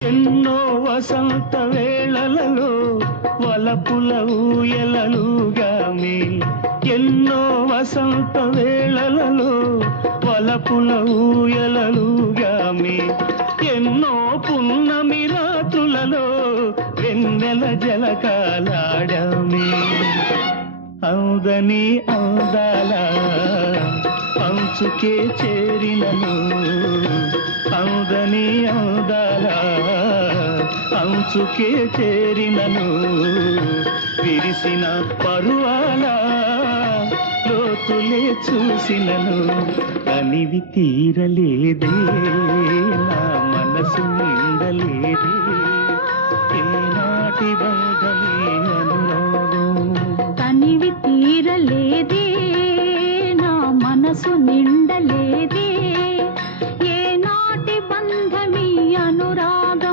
ఎన్నో వసంత వేళలలో వలపుల ఊయలలుగామే, ఎన్నో వసంత వేళలలో వలపుల ఊయలలుగామే, ఎన్నో పున్నమి రాత్రులలో వెన్నెల జలకాలాడామే. అందని అందాల అంచుకే చేరినను, అందని అందాల అంచుకే చేరినను, విరిసిన పరువాల లోతులే చూసినను, అనివి తీరలేదే నా మనసు నిండలే.